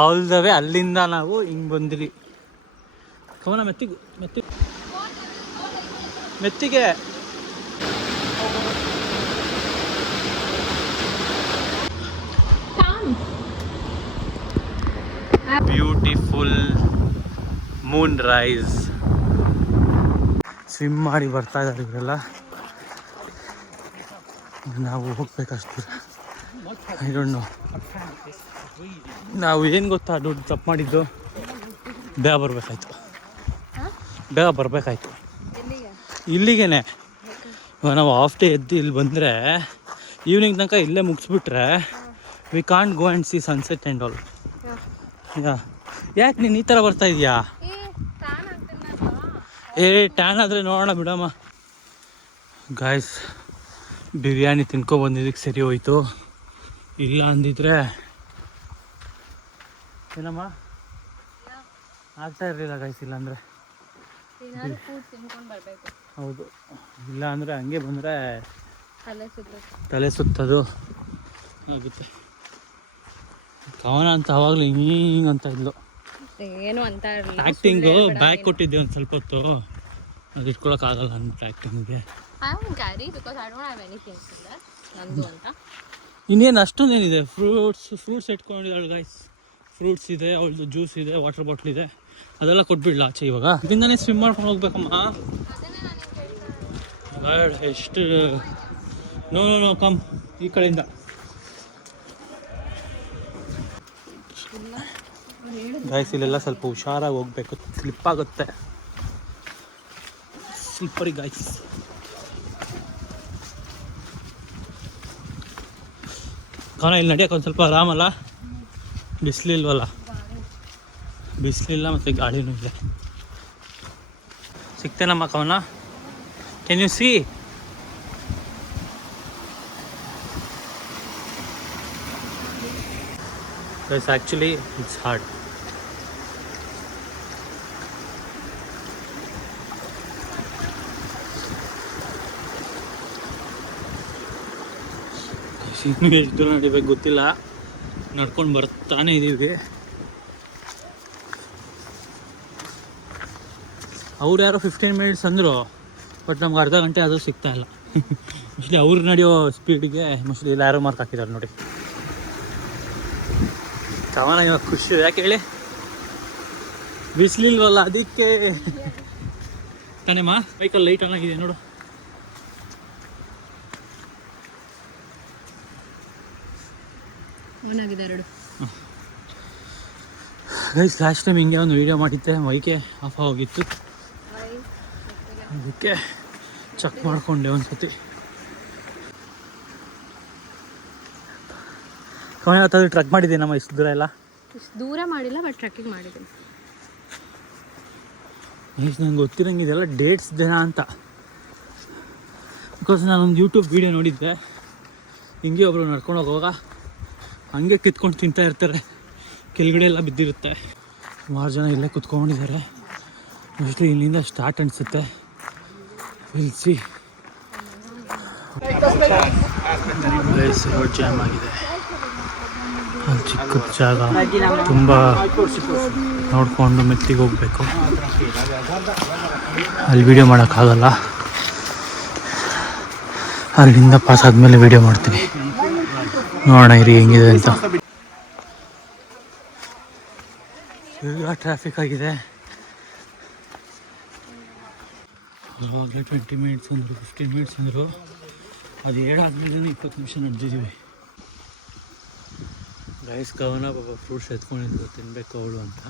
All the way ಅಲ್ಲಿಂದ ನಾವು ಹಿಂಗೆ ಬಂದ್ರಿ. ಕವನ ಮೆತ್ತಿಗೆ ಮೆತ್ತಿಗೆ ಬ್ಯೂಟಿಫುಲ್ ಮೂನ್ ರೈಸ್. ಸ್ವಿಮ್ ಮಾಡಿ ಬರ್ತಾ ಇದ್ದಾರೆ ಇವರೆಲ್ಲ. ನಾವು ಹೋಗ್ಬೇಕಷ್ಟು ಐ ಡೋಂಟ್ ನೋ. ನಾವು ಏನು ಗೊತ್ತಾ ದುಡ್ಡು ತಪ್ಪು ಮಾಡಿದ್ದು, ಬೇಗ ಬರಬೇಕಾಯ್ತು ಇಲ್ಲಿಗೇನೆ. ಇವಾಗ ನಾವು ಹಾಫ್ ಡೇ ಎದ್ದು ಇಲ್ಲಿ ಬಂದರೆ ಈವ್ನಿಂಗ್ ತನಕ ಇಲ್ಲೇ ಮುಗಿಸ್ಬಿಟ್ರೆ we can't go and see sunset and all. ಯಾಕೆ ನೀನು ಈ ಥರ ಬರ್ತಾ ಇದೆಯಾ? ಟ್ಯಾನ್ ಆದರೆ ನೋಡೋಣ ಬಿಡಮ್ಮ. ಗಾಯ್ಸ್, ಬಿರಿಯಾನಿ ತಿನ್ಕೊಬಂದಿದ್ದಕ್ಕೆ ಸರಿ ಹೋಯ್ತು. ಇಲ್ಲ ಅಂದಿದ್ರೆ ಏನಮ್ಮ ಆಗ್ತಾ ಇರಲಿಲ್ಲ ಗಾಯ್ಸ್. ಇಲ್ಲಾಂದರೆ ಹೌದು, ಇಲ್ಲ ಅಂದರೆ ಹಂಗೆ ಬಂದರೆ ತಲೆ ಸುತ್ತೋದು ಆಗುತ್ತೆ. ಕವನ ಅಂತ ಅವಾಗಲೂ ಹಿಂಗೆ ಅಂತ ಇದ್ಲು. ಏನು ಅಂತ ಆ್ಯಕ್ಟಿಂಗು ಬ್ಯಾಗ್ ಕೊಟ್ಟಿದ್ದೆ ಒಂದು ಸ್ವಲ್ಪ ಹೊತ್ತು, ಅದು ಇಟ್ಕೊಳಕ್ಕಾಗಲ್ಲ ಅಂದ್ಬಿಟ್ಟು ಆ್ಯಕ್ಟಿಂಗಿಗೆ. ಇನ್ನೇನು ಅಷ್ಟೊಂದೇನಿದೆ, ಫ್ರೂಟ್ಸ್ ಇಟ್ಕೊಂಡಿದ್ದಾಳೆ ಗಾಯ್ಸ್. ಫ್ರೂಟ್ಸ್ ಇದೆ, ಅವಳದು ಜ್ಯೂಸ್ ಇದೆ, ವಾಟರ್ ಬಾಟ್ಲ್ ಇದೆ, ಅದೆಲ್ಲ ಕೊಟ್ಬಿಡ್ಲ ಆಚೆ. ಇವಾಗ ಇದರಿಂದನೇ ಸ್ವಿಮ್ ಮಾಡ್ಕೊಂಡು ಹೋಗ್ಬೇಕಮ್ಮ. ಎಷ್ಟು ನೋ ಕಮ್ ಈ ಕಡೆಯಿಂದ. ಗಾಯ್ಸ್, ಇಲ್ಲೆಲ್ಲ ಸ್ವಲ್ಪ ಹುಷಾರಾಗಿ ಹೋಗ್ಬೇಕು, ಸ್ಲಿಪ್ ಆಗುತ್ತೆ. Slippery guys. ಕವನ ಇಲ್ಲಿ ನಡೆಯೋಕೆ ಒಂದು ಸ್ವಲ್ಪ ಆರಾಮಲ್ಲ, ಬಿಸಿಲಿಲ್ವಲ್ಲ, ಬಿಸಿಲಿಲ್ಲ ಮತ್ತು ಗಾಳಿನೂ ಇಲ್ಲ. ಸಿಗ್ತೇನಮ್ಮ ಕವನ? Can U C? Guys, actually it's hard. ಇನ್ನು ಎಷ್ಟು ದೂರ ನಡಿಬೇಕು ಗೊತ್ತಿಲ್ಲ, ನಡ್ಕೊಂಡು ಬರ್ತಾನೆ ಇದ್ದೀವಿ. ಅವ್ರು ಯಾರೋ 15 ಮಿನಿಟ್ಸ್ ಅಂದರು, ಬಟ್ ನಮ್ಗೆ ಅರ್ಧ ಗಂಟೆ ಅದು ಸಿಗ್ತಾ ಇಲ್ಲ. ಮೋಸ್ಟ್ಲಿ ಅವ್ರು ನಡೆಯೋ ಸ್ಪೀಡ್ಗೆ ಮೋಸ್ಟ್ಲಿ ಇಲ್ಲಿ ಯಾರೋ ಮಾರ್ಕ್ ಹಾಕಿದ್ದಾರೆ ನೋಡಿ. ಕವನ ಇವಾಗ ಖುಷಿ, ಯಾಕೆ ಹೇಳಿ? ಬಿಸಿಲಿಲ್ವಲ್ಲ ಅದಕ್ಕೆ ತಾನೇಮ್ಮ. ಬೈಕಲ್ಲಿ ಲೈಟ್ ಆನ್ ಆಗಿದೆ ನೋಡು. ಗೈಸ್, ಲಾಸ್ಟ್ ಟೈಮ್ ಹಿಂಗೆ ಒಂದು ವೀಡಿಯೋ ಮಾಡಿದ್ದೆ, ಮೈಕೆ ಆಫ್ ಆಗೋಗಿತ್ತು, ಅದಕ್ಕೆ ಚೆಕ್ ಮಾಡಿಕೊಂಡೆ ಒಂದ್ಸತಿ. ಕವನ ಯಾವತ್ತಾದ್ರೂ ಟ್ರಕ್ ಮಾಡಿದ್ದೀನಿ ನಮ್ಮ ಇಷ್ಟು ದೂರ ಎಲ್ಲ? ಇಷ್ಟು ದೂರ ಮಾಡಿಲ್ಲ, ಬಟ್ ಟ್ರಕ್ಕಿಂಗ್ ಮಾಡಿದ್ದೀನಿ. ನಂಗೆ ಗೊತ್ತಿರಂಗೆ ಇದೆಲ್ಲ ಡೇಟ್ಸ್ ದಿನ ಅಂತ. ಬಿಕಾಸ್ ನಾನೊಂದು ಯೂಟ್ಯೂಬ್ ವೀಡಿಯೋ ನೋಡಿದ್ದೆ, ಹಿಂಗೆ ಒಬ್ಬರು ನಡ್ಕೊಂಡು ಹೋಗುವಾಗ ಹಂಗೆ ಕಿತ್ಕೊಂಡು ತಿಂತಾ ಇರ್ತಾರೆ, ಕೆಳಗಡೆ ಎಲ್ಲ ಬಿದ್ದಿರುತ್ತೆ. ಸುಮಾರು ಜನ ಇಲ್ಲೇ ಕುತ್ಕೊಂಡಿದ್ದಾರೆ. ಮೋಸ್ಟ್ಲಿ ಇಲ್ಲಿಂದ ಸ್ಟಾರ್ಟ್ ಅನಿಸುತ್ತೆ. ಇಲ್ಸಿ ರೋಡ್ ಜಾಮ್ ಆಗಿದೆ. ಅಲ್ಲಿ ಚಿಕ್ಕ ಜಾಗ, ತುಂಬ ನೋಡಿಕೊಂಡು ಮೆತ್ತಿಗೆ ಹೋಗಬೇಕು. ಅಲ್ಲಿ ವೀಡಿಯೋ ಮಾಡೋಕ್ಕಾಗಲ್ಲ, ಅಲ್ಲಿಂದ ಪಾಸ್ ಆದಮೇಲೆ ವೀಡಿಯೋ ಮಾಡ್ತೀನಿ. ನೋಡೋಣ ಇರಿ ಹೆಂಗಿದೆ ಅಂತ. ಈಗ ಟ್ರಾಫಿಕ್ ಆಗಿದೆ. ಆವಾಗಲೇ 20 ಮಿನಿಟ್ಸ್ ಅಂದರು, 15 ಮಿನಿಟ್ಸ್ ಅಂದರು. ಅದು ಏಳಾದ್ಮೇಲೆ 20 ನಿಮಿಷ ನಡೆದಿದ್ದೀವಿ. ಗೈಸ್, ಕವನ ಪಾಪ ಫ್ರೂಟ್ಸ್ ಎತ್ಕೊಂಡಿದ್ದು ತಿನ್ನಬೇಕು ಅವಳು ಅಂತ.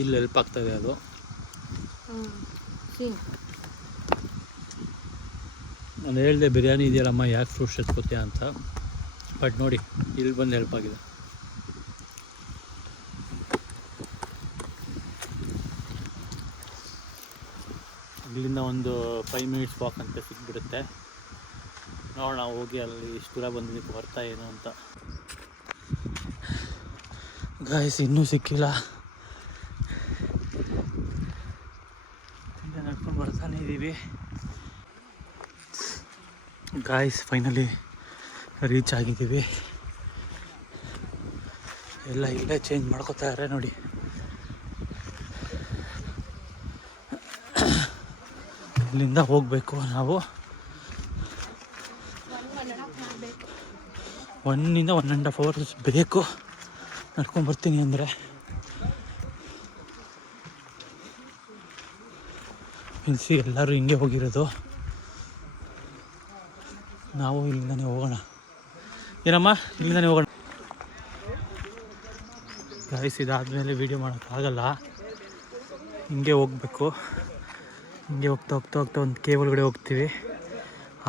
ಇಲ್ಲಿ ಹೆಲ್ಪ್ ಆಗ್ತದೆ ಅದು. ನಾನು ಹೇಳಿದೆ ಬಿರಿಯಾನಿ ಇದೆಯಲ್ಲಮ್ಮ, ಯಾಕೆ ಫ್ರೂಟ್ಸ್ ಎತ್ಕೋತೀಯ ಅಂತ. ಬಟ್ ನೋಡಿ, ಇಲ್ಲಿ ಬಂದು ಹೆಲ್ಪ್ ಆಗಿದೆ. ಇಲ್ಲಿಂದ ಒಂದು 5 ಮಿನಿಟ್ಸ್ ವಾಕ್ ಅಂತ ಸಿಕ್ಬಿಡುತ್ತೆ. ನೋಡೋಣ ಹೋಗಿ ಅಲ್ಲಿ ಇಷ್ಟು ದೂರ ಬಂದಿದ್ದಕ್ಕೆ ಬರ್ತಾ ಏನು ಅಂತ. ಗಾಯ್ಸ್, ಇನ್ನೂ ಸಿಕ್ಕಿಲ್ಲ. ನಡ್ಕೊಂಡು ಬರ್ತಾನೆ ಇದ್ದೀವಿ. ಗಾಯ್ಸ್, ಫೈನಲಿ ರೀಚ್ ಆಗಿದ್ದೀವಿ. ಎಲ್ಲ ಇಲ್ಲೇ ಚೇಂಜ್ ಮಾಡ್ಕೋತಾರೆ ನೋಡಿ. ಇಲ್ಲಿಂದ ಹೋಗಬೇಕು ನಾವು 1 to 1.5 hours ಬೇಕು ನಡ್ಕೊಂಡ್ಬರ್ತೀನಿ ಅಂದರೆ. ಇಲ್ಲಿಸಿ ಎಲ್ಲರೂ ಹಿಂಗೆ ಹೋಗಿರೋದು, ನಾವು ಇಲ್ಲಿಂದನೇ ಹೋಗೋಣ. ಏನಮ್ಮ, ಇಲ್ಲಿಂದನೇ ಹೋಗೋಣ ಗೈಸ್. ಇದಾದಮೇಲೆ ವೀಡಿಯೋ ಮಾಡೋಕ್ಕಾಗಲ್ಲ, ಹಿಂಗೆ ಹೋಗಬೇಕು. ಹಿಂಗೆ ಹೋಗ್ತಾ ಹೋಗ್ತಾ ಹೋಗ್ತಾ ಒಂದು ಕೇವ್ ಒಳಗಡೆ ಹೋಗ್ತೀವಿ.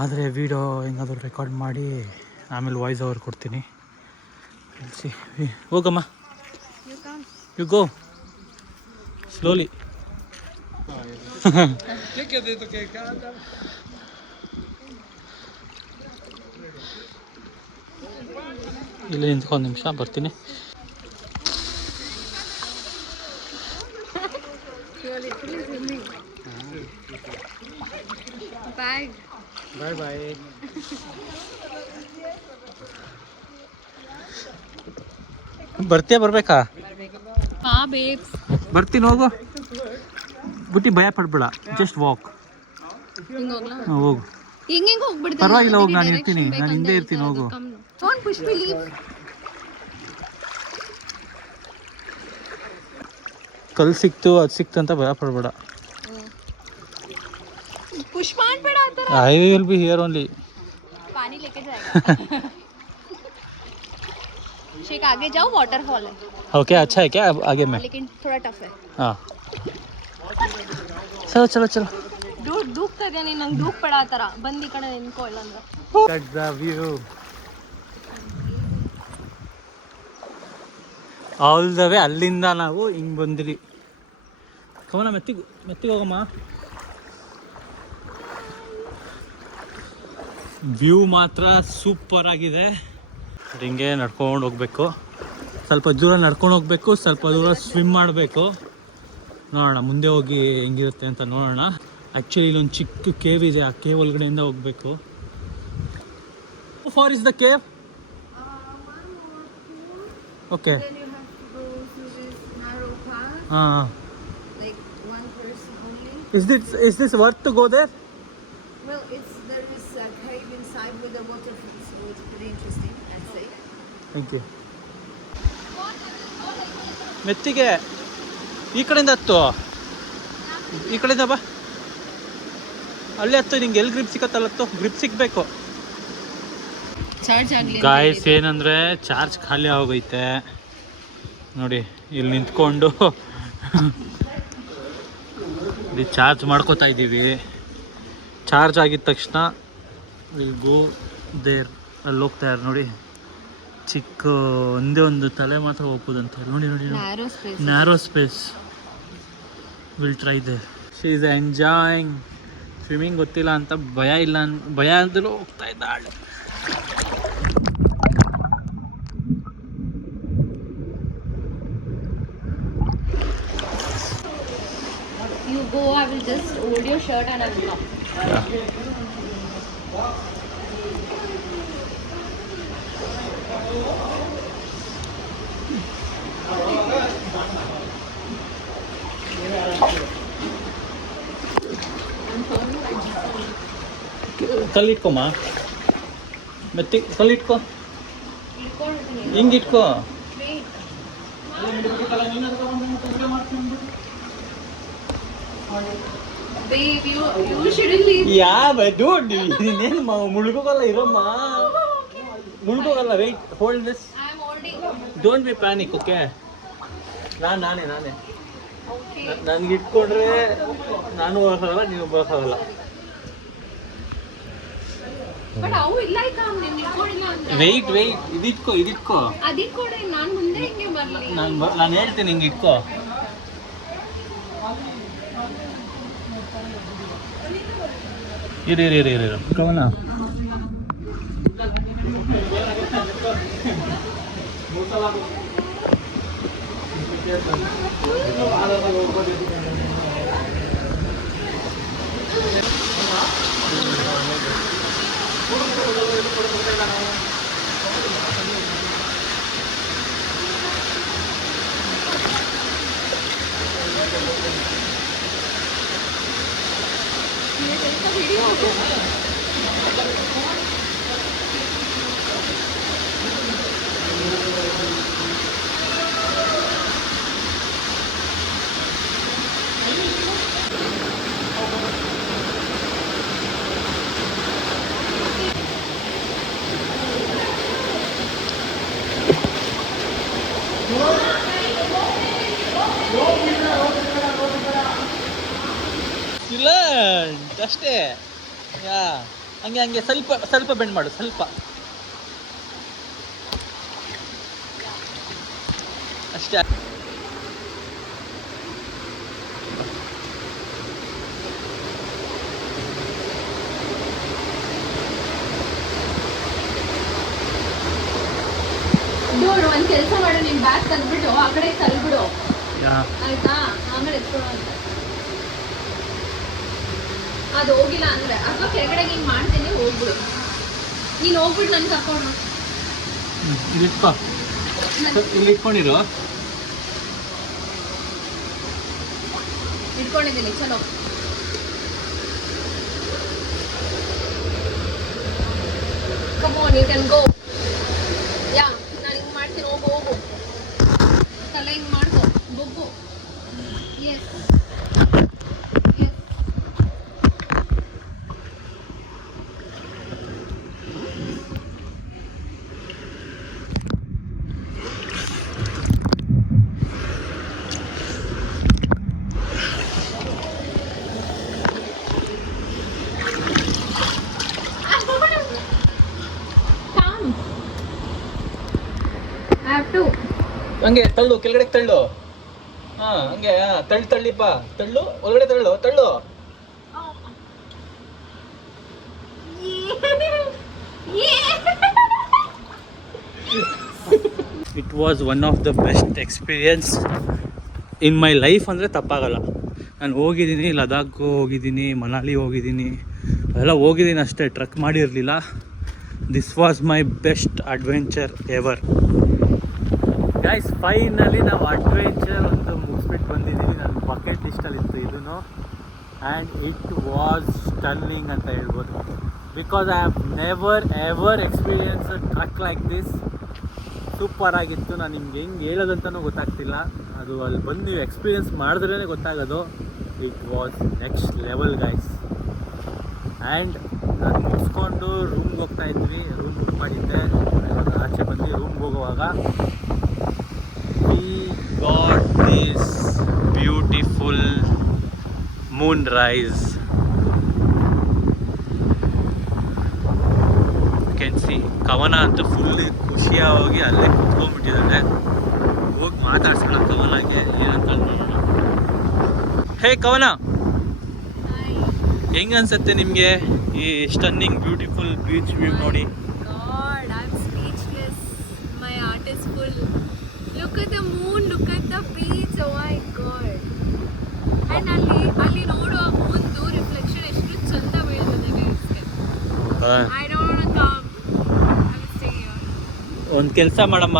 ಆದರೆ ವೀಡಿಯೋ ಹೆಂಗಾದರೂ ರೆಕಾರ್ಡ್ ಮಾಡಿ ಆಮೇಲೆ ವಾಯ್ಸ್ ಓವರ್ ಕೊಡ್ತೀನಿ. ಸಿ ಹೋಗಮ್ಮ, ಯು ಗೋ ಸ್ಲೋಲಿ. ಇಲ್ಲಿ ನಿಂತ್ಕೊಂಡು ನಿಮಿಷ ಬರ್ತೀನಿ. ಬಾಯ್ ಬಾಯ್ ಬಾಯ್. ಬರ್ಬೇಕಾ? ಹಾಂ ಬೇಬ್ಸ್, ಬರ್ತೀನಿ ಹೋಗು. ಬುಟ್ಟಿ ಭಯ ಪಡ್ಬೇಡ, ಜಸ್ಟ್ ವಾಕ್. ಹಿಂಗೆ ಹೋಗ್ಲಾ? ಹೋಗು, ಹಿಂಗೆ ಹೋಗ್ಬಿಡ್ತೀನಿ. ಪರವಾಗಿಲ್ಲ, ಹೋಗಿ ನಾನು ಇರ್ತೀನಿ, ನಾನು ಹಿಂದೆ ಇರ್ತೀನಿ. ಹೋಗು. Phone Pushpi leave. ಕಲ್ ಸಿಕ್ತು, ಅದು ಸಿಕ್ತು ಅಂತ ಭಯ ಪಡ್ಬೇಡ. पुश मान पड़ा अंदर. I will be here only. पानी लेके जाएगा. शेख आगे जाओ, वाटरफॉल है. ओके, अच्छा है क्या आगे में? लेकिन थोड़ा टफ है. हाँ चलो चलो चलो. दूक कर यानी नंग दूक पड़ा तरा बंदी कड़े इनको इल्लंद्र. Check the view. All the way ಅಲ್ಲಿಂದ ನಾವು ಹಿಂಗೆ ಬಂದ್ರಿ. ಕವನ ಮೆತ್ತಿಗೆ ಹೋಗಮ್ಮ. ವ್ಯೂ ಮಾತ್ರ ಸೂಪರ್ ಆಗಿದೆ. ಹಿಂಗೆ ನಡ್ಕೊಂಡು ಹೋಗ್ಬೇಕು, ಸ್ವಲ್ಪ ದೂರ ನಡ್ಕೊಂಡು ಹೋಗ್ಬೇಕು, ಸ್ವಲ್ಪ ದೂರ ಸ್ವಿಮ್ ಮಾಡಬೇಕು. ನೋಡೋಣ ಮುಂದೆ ಹೋಗಿ ಹೆಂಗಿರುತ್ತೆ ಅಂತ ನೋಡೋಣ. ಆ್ಯಕ್ಚುಲಿ ಇಲ್ಲೊಂದು ಚಿಕ್ಕ ಕೇವ್ ಇದೆ, ಆ ಕೇವ್ ಒಳಗಡೆಯಿಂದ ಹೋಗಬೇಕು. For is the cave? Okay. ಹಾಂ. Is this worth to go there? Well, there is a cave inside with a waterfall, so it's pretty interesting, I'd say. Thank you. ಮೆತ್ತಿಗೆ ಈ ಕಡೆಯಿಂದ ಹತ್ತು, ಈ ಕಡೆಯಿಂದ ಬಾ. ಅಲ್ಲೇ ಹತ್ತು, ನಿಂಗೆ ಎಲ್ಲಿ ಗ್ರಿಪ್ ಸಿಕ್ಕತ್ತಲ್ಲ ಹತ್ತು, ಗ್ರಿಪ್ ಸಿಗಬೇಕು. ಚಾರ್ಜ್ ಆಗಲಿ ಗಾಯ್ಸ್, ಏನಂದರೆ ಚಾರ್ಜ್ ಖಾಲಿ ಆಗೋಗೈತೆ ನೋಡಿ. ಇಲ್ಲಿ ನಿಂತ್ಕೊಂಡು ಇಲ್ಲಿ ಚಾರ್ಜ್ ಮಾಡ್ಕೋತಾ ಇದ್ದೀವಿ. ಚಾರ್ಜ್ ಆಗಿದ ತಕ್ಷಣ ವಿಲ್ ಗೋ ದೇರ್. ಅಲ್ಲಿ ಹೋಗ್ತಾಯಿರು ನೋಡಿ, ಚಿಕ್ಕ ಒಂದೇ ಒಂದು ತಲೆ ಮಾತ್ರ ಹೋಗ್ಬೋದಂತೆ. ನೋಡಿ ನೋಡಿ, narrow space. Will try there. She is enjoying. Swimming ಗೊತ್ತಿಲ್ಲ ಅಂತ ಭಯ ಅಂದಲೂ ಹೋಗ್ತಾ ಇದ್ದಾಳೆ. You go, I will just hold your shirt and I will come. Yeah. ಕಲ್ಲಿಟ್ಕೊಮ್ಮ, methi ಕಲ್ಲಿಟ್ಕೊ, ಹಿಂಗಿಟ್ಕೊ. Babe, you shouldn't leave. ನೀನೇನು ಮುಳುಗೋಗಲ್ಲ, ಇರಮ್ಮ, ಮುಳುಗೋಗಲ್ಲ. Wait, hold this. I am holding. Don't be panic, okay? ನಾನೇ Okay. ನನಗೆ ಇಟ್ಕೊಂಡ್ರೆ ನಾನು ಬರೋಕ್ಕಾಗಲ್ಲ, ನೀವು ಬರೋಕ್ಕಾಗಲ್ಲ. But ಅವು ಇಲ್ಲ ಈಗ ನಿನ್ನ ಇಟ್ಕೊಂಡಿಲ್ಲ ಅಂದ್ರೆ. ವೆಯ್ಟ್, ಇದಿಟ್ಕೊ. ಅದಿಟ್ಕೊಂಡ್ರೆ ನಾನು ಮುಂದೆ ಹಿಂಗೆ ಬರಲಿ. ನಾನು ಹೇಳ್ತೀನಿ, ಹಿಂಗೆ ಇಟ್ಕೊ. ಇರು ಕವನ. ಇಲ್ಲ ಅಷ್ಟೇ. ಹಂಗೆ ಹಂಗೆ ಸ್ವಲ್ಪ ಸ್ವಲ್ಪ ಬೆಂಡ್ ಮಾಡು, ಸ್ವಲ್ಪ ಅಷ್ಟೇ. ನೋಡು, ಒಂದ್ ಕೆಲಸ ಮಾಡು, ನಿನ್ ಬ್ಯಾಗ್ ತೆಗ್ದ್ಬಿಟ್ಟು ಆ ಕಡೆ ತಳ್ಬಿಡು ಆಯ್ತಾ, ಆಮೇಲೆ ಎತ್ಕೊಳೋ ಅಂತ. ಅದು ಹೋಗಿಲ್ಲ ಅಂದ್ರೆ ಅಥವಾ ಕೆಳಗಡೆ ಹಿಂಗ್ ಮಾಡ್ತೀನಿ, ಹೋಗ್ಬಿಡು. ನೀನ್ ಹೋಗ್ಬಿಟ್ಟು ನನ್ ಕರ್ಕೊಂಡು ಇಲ್ಲಿ ಇಟ್ಕೋ, ಇಲ್ಲಿ ಇಟ್ಕೊಂಡಿರು. ಇಟ್ಕೊಂಡಿದ್ದೀನಿ, ಚಲೋ. Come on, you can go. ಯಾ, ನಾನು ಹಿಂಗ್ ಮಾಡ್ತೀನಿ, ಹೋಗು ಹೋಗು. ತಲೆ ಹಿಂಗ್ ಮಾಡ್ಕೊ, ಬೊಗ್ಗು. Yes. Yes. Come. I have to. ಹಂಗೆ ತಳ್ಳು, ಕೆಳಗಡೆ ತಳ್ಳು. ಹಂಗೆ ತಳ್ಳಿಪ್ಪ, ತಳ್ಳು, ಒಳಗಡೆ ತಳ್ಳು, ತಳ್ಳು. It was one of the best experience in my life ಅಂದರೆ ತಪ್ಪಾಗಲ್ಲ. ನಾನು ಹೋಗಿದ್ದೀನಿ, ಲದಾಖ್ ಹೋಗಿದ್ದೀನಿ, ಮನಾಲಿ ಹೋಗಿದ್ದೀನಿ, ಅದೆಲ್ಲ ಹೋಗಿದ್ದೀನಿ ಅಷ್ಟೇ, ಟ್ರಕ್ ಮಾಡಿರಲಿಲ್ಲ. This was my best adventure ever. Guys, finally ನಾವು ಅಡ್ವೆಂಚರ್ ಒಂದು ಮುಗಿಸ್ಬಿಟ್ಟು ಬಂದಿದ್ದೀವಿ. ನನ್ನ ಬಕೆಟ್ ಲಿಸ್ಟಲ್ಲಿತ್ತು ಇದೂ, ಆ್ಯಂಡ್ ಇಟ್ ವಾಸ್ ಸ್ಟನ್ನಿಂಗ್ ಅಂತ ಹೇಳ್ಬೋದು. Because I have never ever experience truck like this. Super ಆಗಿತ್ತು. ನಾನು ನಿಮ್ಗೆ ಹೆಂಗೆ ಹೇಳೋದಂತನೂ ಗೊತ್ತಾಗ್ತಿಲ್ಲ. ಅದು ಅಲ್ಲಿ ಬಂದು ನೀವು ಎಕ್ಸ್ಪೀರಿಯನ್ಸ್ ಮಾಡಿದ್ರೇ ಗೊತ್ತಾಗೋದು. It was next level guys. And ನಾನು ಮುಗಿಸ್ಕೊಂಡು ರೂಮ್ಗೆ ಹೋಗ್ತಾಯಿದ್ವಿ, ರೂಮ್ ಬುಕ್ ಮಾಡಿದ್ದೆ. ಆಚೆ ಬಂದು ರೂಮ್ಗೆ ಹೋಗುವಾಗ we got this beautiful moonrise. You can see ಕವನ ಅಂತೂ ಫುಲ್ ಖುಷಿಯಾಗಿ ಅಲ್ಲೇ ಕುತ್ಕೊಂಡ್ಬಿಟ್ಟಿದ್ದಾಳೆ. ಹೋಗಿ ಮಾತಾಡ್ಸೋಣ ಕವನಗೆ ಏನಂತ ನೋಡೋಣ. ಹೇ ಕವನ, ಹೆಂಗ ಅನ್ಸುತ್ತೆ ನಿಮಗೆ ಈ ಸ್ಟನ್ನಿಂಗ್ ಬ್ಯೂಟಿಫುಲ್ ಬೀಚ್ ವ್ಯೂ ನೋಡಿ? God, I'm speechless. My heart is full. Look at the moon, look at the beach. Oh my God. And ಅಲ್ಲಿ ನೋಡುವ ಮುಂದು ರಿಫ್ಲೆಕ್ಷನ್ ಎಷ್ಟು ಚಂದ ಬೀಳ್ತದೆ ವೇವ್ಸ್ಗೆ. I don't want to come. I will stay here. ಒಂದು ಕೆಲಸ ಮಾಡಮ್ಮ,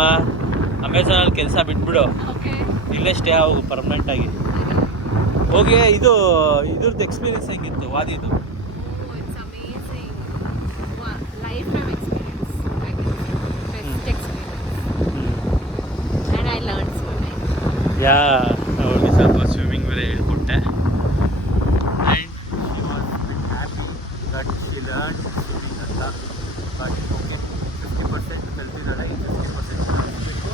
ಅಮೆಝಾನಲ್ಲಿ ಕೆಲಸ ಬಿಟ್ಬಿಡು, Okay. ಇಲ್ಲೇ ಸ್ಟೇ ಆಗು ಪರ್ಮನೆಂಟಾಗಿ. ಹೋಗಿ ಇದ್ರದ್ದು ಎಕ್ಸ್ಪೀರಿಯನ್ಸ್ ಹೆಂಗಿತ್ತು ವಾದಿದು? Oh, it's amazing. Wow, lifetime experience. I can say. Best experience. And I learned swimming. ಯಾ, ಅವ್ರಿಗೆ ಸ್ವಲ್ಪ ಸ್ವಿಮ್ಮಿಂಗ್ ಬೇರೆ ಹೇಳ್ಕೊಟ್ಟೆ. And she was bit happy that she learn swimming ಅಂತ. ಬಟ್ ಓಕೆ, 50% ಕಲ್ತಿದ್ದಾಳೆ, 50% ಕಲಿಸಬೇಕು.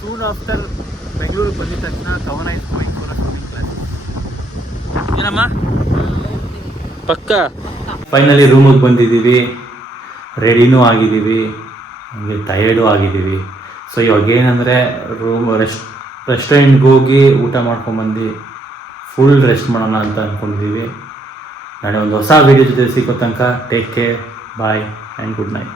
ಸೂನ್ ಆಫ್ಟರ್ ಬೆಂಗಳೂರಿಗೆ ಬಂದಿದ ತಕ್ಷಣ Kavana is going for a swimming class. ಏನಮ್ಮ? ಪಕ್ಕ. ಫೈನಲಿ ರೂಮಿಗೆ ಬಂದಿದ್ದೀವಿ, ರೆಡಿನೂ ಆಗಿದ್ದೀವಿ, ಹಂಗೆ ಟಯರ್ಡು ಆಗಿದ್ದೀವಿ. ಸೊ ಇವಾಗ ಏನಂದರೆ ರೆಸ್ಟೋರೆಂಟ್ಗೆ ಹೋಗಿ ಊಟ ಮಾಡ್ಕೊಂಬಂದು ಫುಲ್ ರೆಸ್ಟ್ ಮಾಡೋಣ ಅಂತ ಅಂದ್ಕೊಂಡಿದ್ದೀವಿ. ನಾಳೆ ಒಂದು ಹೊಸ ವೀಡಿಯೋ ಜೊತೆ ಸಿಕ್ಕೋ ತನಕ take care, bye and good night.